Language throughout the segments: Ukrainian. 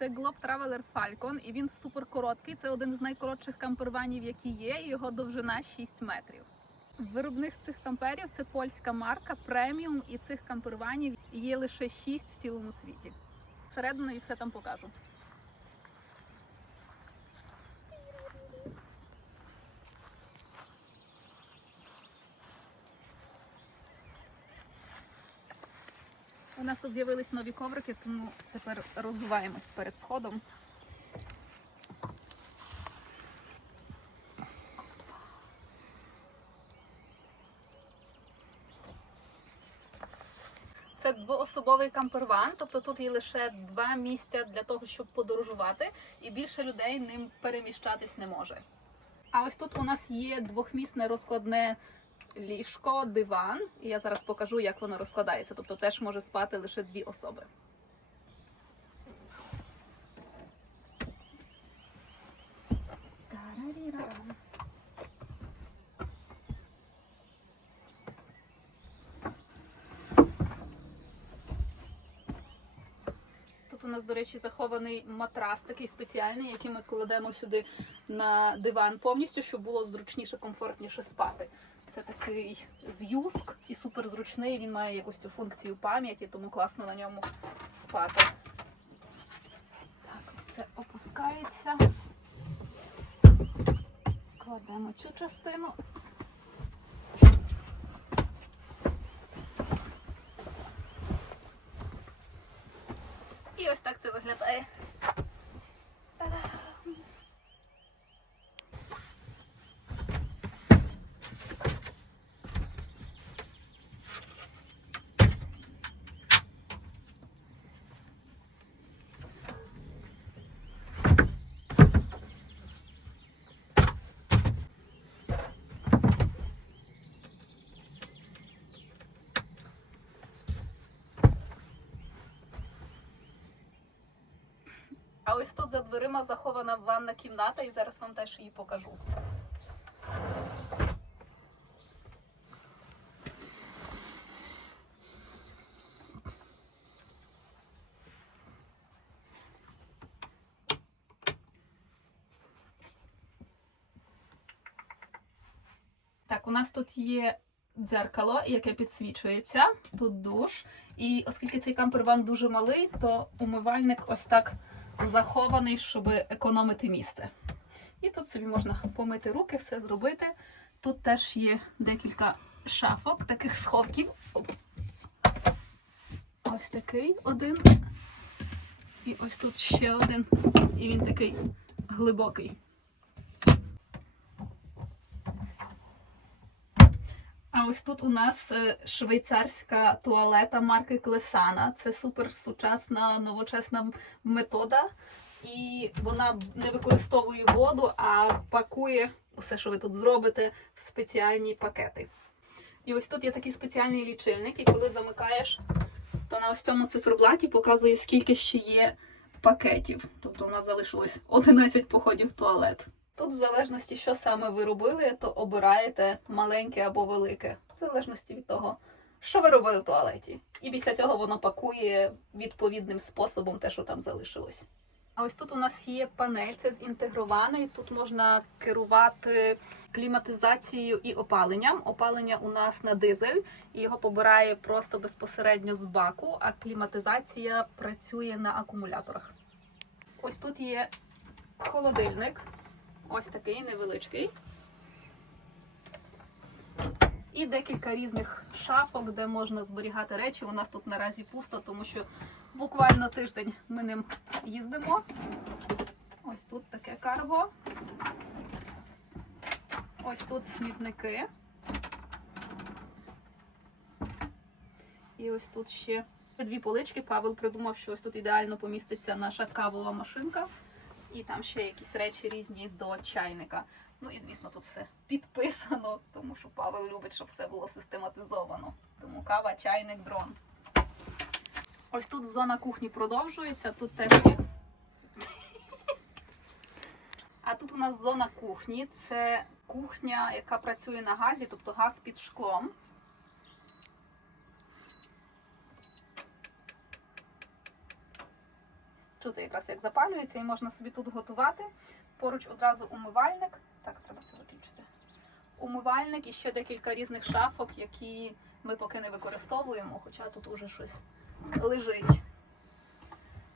Це Globe Traveler Falcon, і він супер короткий. Це один з найкоротших камперванів, які є. і Його довжина 6 метрів. Виробник цих камперів це польська марка преміум, і цих камперванів є лише 6 в цілому світі. Всередину і все там покажу. У нас тут з'явились нові коврики, тому тепер роздуваємось перед входом. Це двоособовий камперван, тобто тут є лише два місця для того, щоб подорожувати, і більше людей ним переміщатись не може. А ось тут у нас є двохмісне розкладне ліжко, диван, і я зараз покажу, як воно розкладається. Тобто теж може спати лише дві особи. Тут у нас, до речі, захований матрас такий спеціальний, який ми кладемо сюди на диван повністю, щоб було зручніше, комфортніше спати. Це такий з'юск і суперзручний. Він має якусь цю функцію пам'яті, тому класно на ньому спати. Так, ось це опускається. Кладемо цю частину. І ось так це виглядає. Та-дам! А ось тут за дверима захована ванна кімната, і зараз вам теж її покажу. Так, у нас тут є дзеркало, яке підсвічується. Тут душ. І оскільки цей камперван дуже малий, то умивальник ось так захований, щоб економити місце. І тут собі можна помити руки, все зробити. Тут теж є декілька шафок, таких сховків. Ось такий один. І ось тут ще один. І він такий глибокий. А ось тут у нас е, швейцарська туалета марки Клесана. Це супер сучасна новочесна метода. І вона не використовує воду, а пакує усе, що ви тут зробите, в спеціальні пакети. І ось тут є такий спеціальний лічильник, і коли замикаєш, то на ось цьому циферблаті показує, скільки ще є пакетів. Тобто у нас залишилось 11 походів в туалет. Тут, в залежності, що саме ви робили, то обираєте маленьке або велике, в залежності від того, що ви робили в туалеті. І після цього воно пакує відповідним способом те, що там залишилось. А ось тут у нас є панель, це зінтегрований. Тут можна керувати кліматизацією і опаленням. Опалення у нас на дизель, і його побирає просто безпосередньо з баку, а кліматизація працює на акумуляторах. Ось тут є холодильник. Ось такий невеличкий. І декілька різних шафок, де можна зберігати речі. У нас тут наразі пусто, тому що буквально тиждень ми ним їздимо. Ось тут таке карго. Ось тут смітники. І ось тут ще дві полички. Павел придумав, що ось тут ідеально поміститься наша кавова машинка. І там ще якісь речі різні до чайника. Ну і звісно, тут все підписано, тому що Павел любить, щоб все було систематизовано. Тому кава, чайник, дрон. Ось тут зона кухні продовжується, тут теж є. А тут у нас зона кухні. Це кухня, яка працює на газі, тобто газ під шклом. Чути якраз як запалюється, і можна собі тут готувати. Поруч одразу умивальник. Так, треба це виключити. Умивальник і ще декілька різних шафок, які ми поки не використовуємо, хоча тут уже щось лежить.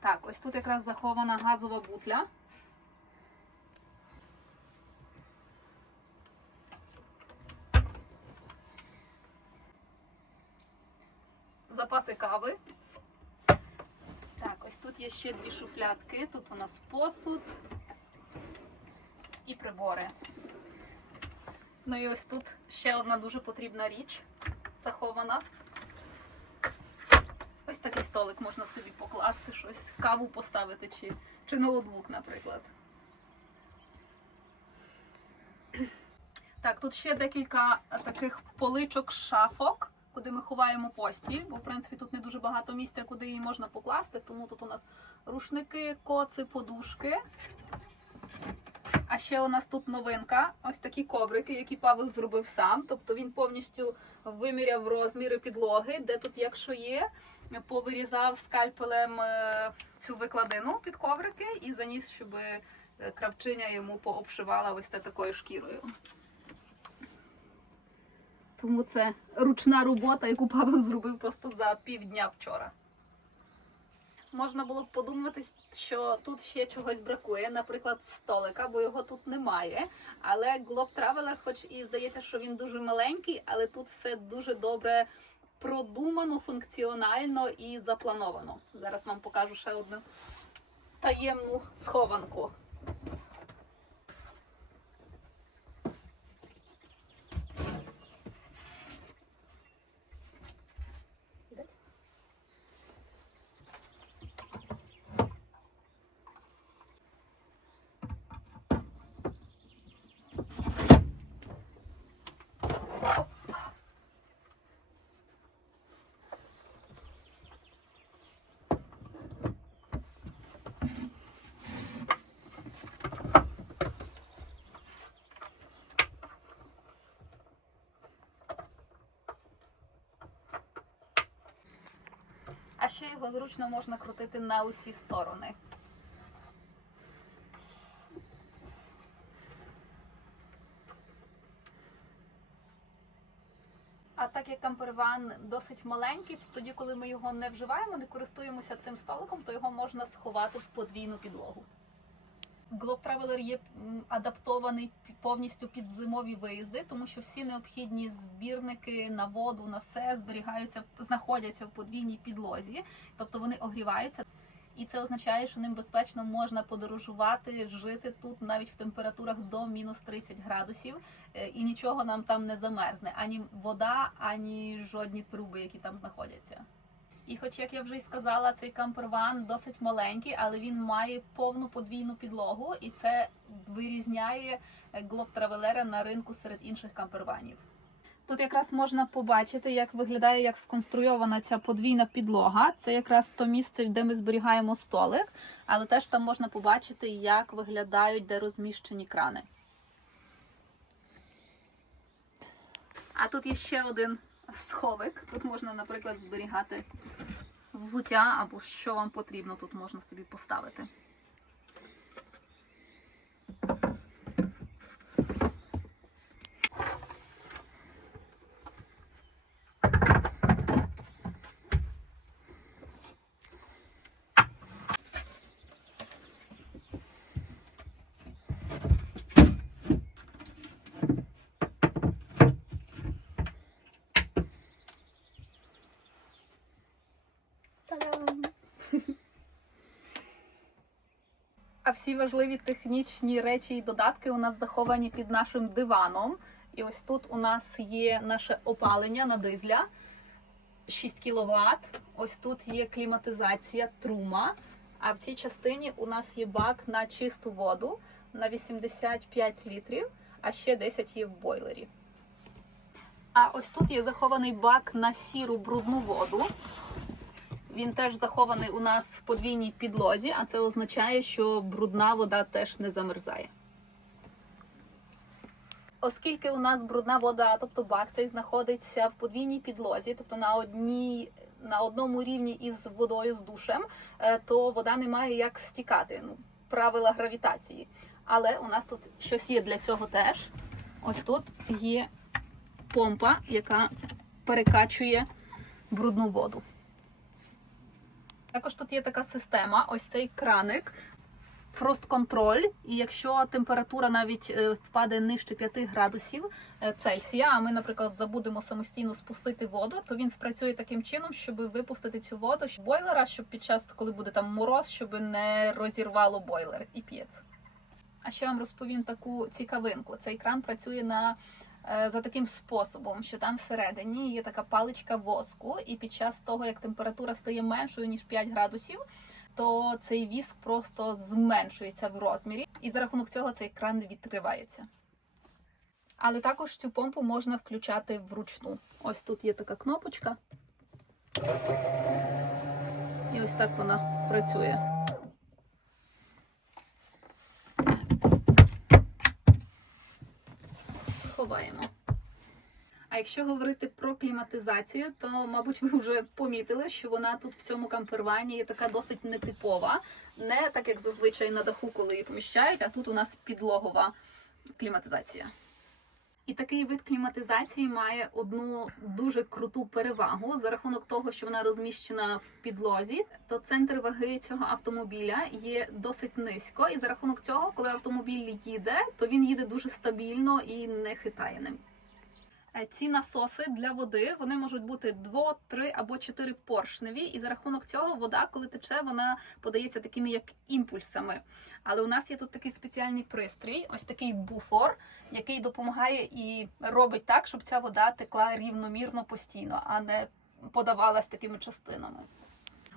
Так, ось тут якраз захована газова бутля. Запаси кави. Ось тут є ще дві шуфлядки. Тут у нас посуд і прибори. Ну і ось тут ще одна дуже потрібна річ захована. Ось такий столик можна собі покласти, щось, каву поставити чи, чи ноутбук, наприклад. Так, тут ще декілька таких поличок шафок, куди ми ховаємо постіль, бо в принципі тут не дуже багато місця, куди її можна покласти, тому тут у нас рушники, коци, подушки. А ще у нас тут новинка, ось такі коврики, які Павел зробив сам. Тобто він повністю виміряв розміри підлоги, де тут, якщо є, повирізав скальпелем е, цю викладину під коврики і заніс, щоб е, кравчиня йому пообшивала ось такою шкірою. Тому це ручна робота, яку Павел зробив просто за півдня вчора. Можна було б подумати, що тут ще чогось бракує, наприклад, столика, бо його тут немає. Але Globe Traveler, хоч і здається, що він дуже маленький, але тут все дуже добре продумано, функціонально і заплановано. Зараз вам покажу ще одну таємну схованку. А ще його зручно можна крутити на усі сторони. А так як камперван досить маленький, то тоді, коли ми його не вживаємо, не користуємося цим столиком, то його можна сховати в подвійну підлогу. Globe Traveler є адаптований повністю під зимові виїзди, тому що всі необхідні збірники на воду, на все зберігаються, знаходяться в подвійній підлозі, тобто вони огріваються. І це означає, що ним безпечно можна подорожувати, жити тут навіть в температурах до мінус 30 градусів, е, і нічого нам там не замерзне, ані вода, ані жодні труби, які там знаходяться. І хоч, як я вже й сказала, цей камперван досить маленький, але він має повну подвійну підлогу, і це вирізняє глоб-травелера на ринку серед інших камперванів. Тут якраз можна побачити, як виглядає, як сконструйована ця подвійна підлога. Це якраз то місце, де ми зберігаємо столик, але теж там можна побачити, як виглядають де розміщені крани. А тут є ще один сховик. Тут можна, наприклад, зберігати взуття або що вам потрібно, тут можна собі поставити. А всі важливі технічні речі і додатки у нас заховані під нашим диваном. І ось тут у нас є наше опалення на дизля 6 кВт. Ось тут є кліматизація трума. А в цій частині у нас є бак на чисту воду на 85 літрів, а ще 10 є в бойлері. А ось тут є захований бак на сіру брудну воду. Він теж захований у нас в подвійній підлозі, а це означає, що брудна вода теж не замерзає. Оскільки у нас брудна вода, тобто бак цей знаходиться в подвійній підлозі, тобто на одній на одному рівні із водою з душем, е, то вода не має як стікати. Ну, правила гравітації. Але у нас тут щось є для цього теж. Ось тут є помпа, яка перекачує брудну воду. Також тут є така система, ось цей краник, фрост контроль. І якщо температура навіть е, впаде нижче 5 градусів е, Цельсія, а ми, наприклад, забудемо самостійно спустити воду, то він спрацює таким чином, щоб випустити цю воду з бойлера, щоб під час, коли буде там мороз, щоб не розірвало бойлер і п'єц. А ще вам розповім таку цікавинку. Цей кран працює на за таким способом, що там всередині є така паличка воску, і під час того, як температура стає меншою ніж 5 градусів, то цей віск просто зменшується в розмірі, і за рахунок цього цей кран відкривається. Але також цю помпу можна включати вручну. Ось тут є така кнопочка. І ось так вона працює. Якщо говорити про кліматизацію, то, мабуть, ви вже помітили, що вона тут в цьому кампервані є така досить нетипова. Не так, як зазвичай на даху, коли її поміщають, а тут у нас підлогова кліматизація. І такий вид кліматизації має одну дуже круту перевагу за рахунок того, що вона розміщена в підлозі, то центр ваги цього автомобіля є досить низько, і за рахунок цього, коли автомобіль їде, то він їде дуже стабільно і не хитає ним. Е, Ці насоси для води вони можуть бути дво, три або чотири поршневі, і за рахунок цього вода, коли тече, вона подається такими як імпульсами. Але у нас є тут такий спеціальний пристрій, ось такий буфор, який допомагає і робить так, щоб ця вода текла рівномірно постійно, а не подавалась такими частинами.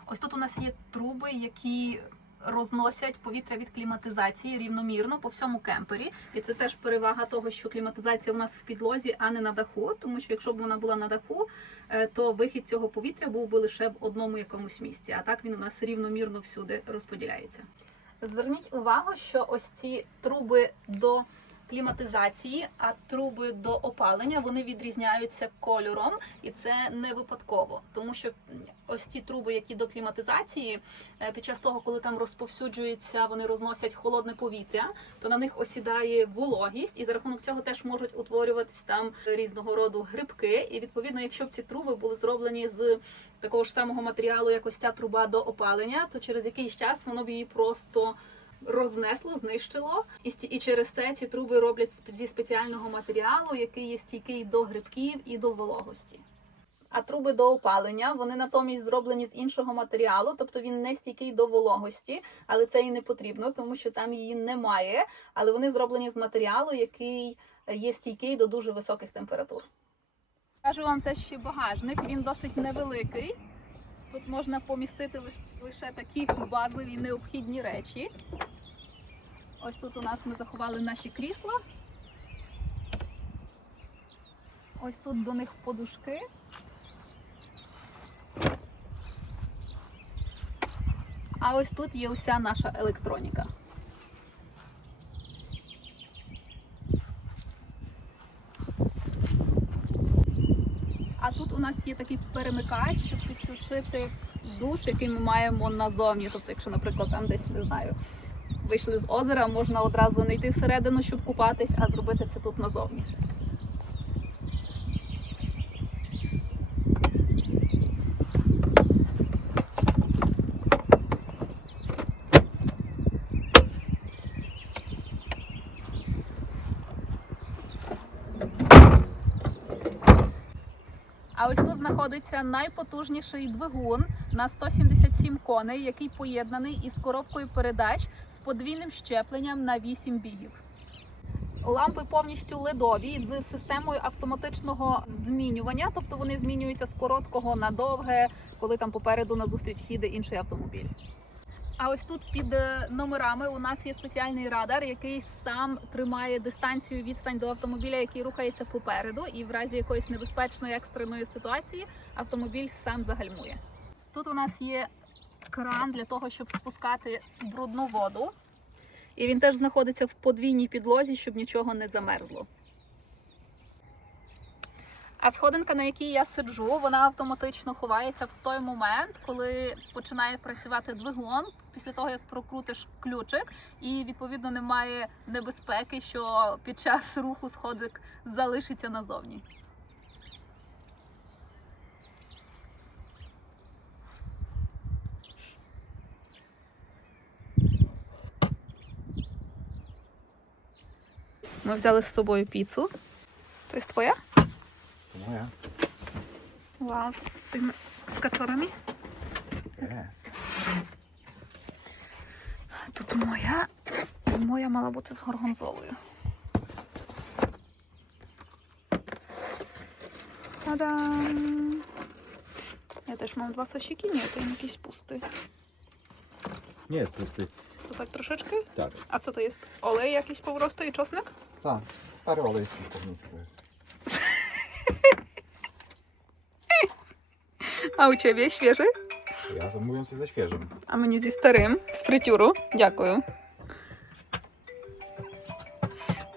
Ось тут у нас є труби, які розносять повітря від кліматизації рівномірно по всьому кемпері. І це теж перевага того, що кліматизація у нас в підлозі, а не на даху. Тому що якщо б вона була на даху, е, то вихід цього повітря був би лише в одному якомусь місці. А так він у нас рівномірно всюди розподіляється. Зверніть увагу, що ось ці труби до кліматизації, а труби до опалення вони відрізняються кольором, і це не випадково, тому що ось ці труби, які до кліматизації, е, під час того, коли там розповсюджується, вони розносять холодне повітря, то на них осідає вологість, і за рахунок цього теж можуть утворюватись там різного роду грибки. І відповідно, якщо б ці труби були зроблені з такого ж самого матеріалу, як ось ця труба до опалення, то через якийсь час воно б її просто рознесло, знищило, і і через це ці труби роблять зі спеціального матеріалу, який є стійкий до грибків і до вологості. А труби до опалення вони натомість зроблені з іншого матеріалу, тобто він не стійкий до вологості, але це і не потрібно, тому що там її немає. Але вони зроблені з матеріалу, який є стійкий до дуже високих температур. Кажу вам теж ще багажник, він досить невеликий. Тут можна помістити лише такі базові необхідні речі. Ось тут у нас ми заховали наші крісла. Ось тут до них подушки. А ось тут є уся наша електроніка. А тут у нас є такий перемикач, щоб підключити душ, який ми маємо назовні. Тобто, якщо, наприклад, там десь не знаю, вийшли з озера, можна одразу не йти всередину, щоб купатись, а зробити це тут назовні. А ось тут знаходиться найпотужніший двигун на 177 коней, який поєднаний із коробкою передач з подвійним щепленням на 8 бігів. Лампи повністю ледові з системою автоматичного змінювання, тобто вони змінюються з короткого на довге, коли там попереду назустріч їде інший автомобіль. А ось тут під е, номерами у нас є спеціальний радар, який сам тримає дистанцію відстань до автомобіля, який рухається попереду, і в разі якоїсь небезпечної екстреної ситуації автомобіль сам загальмує. Тут у нас є кран для того, щоб спускати брудну воду, і він теж знаходиться в подвійній підлозі, щоб нічого не замерзло. А сходинка, на якій я сиджу, вона автоматично ховається в той момент, коли починає працювати двигун, після того як прокрутиш ключик, і відповідно немає небезпеки, що під час руху сходик залишиться назовні. Ми взяли з собою піцу. Тобто твоя? Моя. Вау, з тими з качорами. Yes. Тут моя. І моя мала бути з горгонзолою. Та-дам! Я теж мав два сосіки, ні, то він якийсь пустий. Ні, пустий. То так трошечки. Так. А це то є олей якийсь повростий і чосник? Так, старий олейський повниці то jest. А у тебе свіжий? Ja zamówiłem ze świeżym. А мені зі старим, з фритюру. Дякую.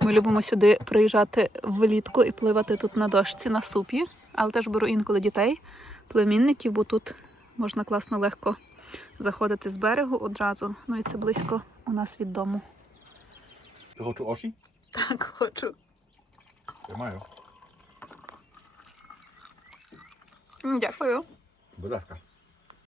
Ми любимо сюди приїжджати влітку і пливати тут на дошці на супі, але теж беру інколи дітей, племінників, бо тут можна класно легко заходити з берегу одразу. Ну і це близько у нас від дому. Ty oczu osi? Так, хочу. Ja mają. М, Дякую. Будь ласка.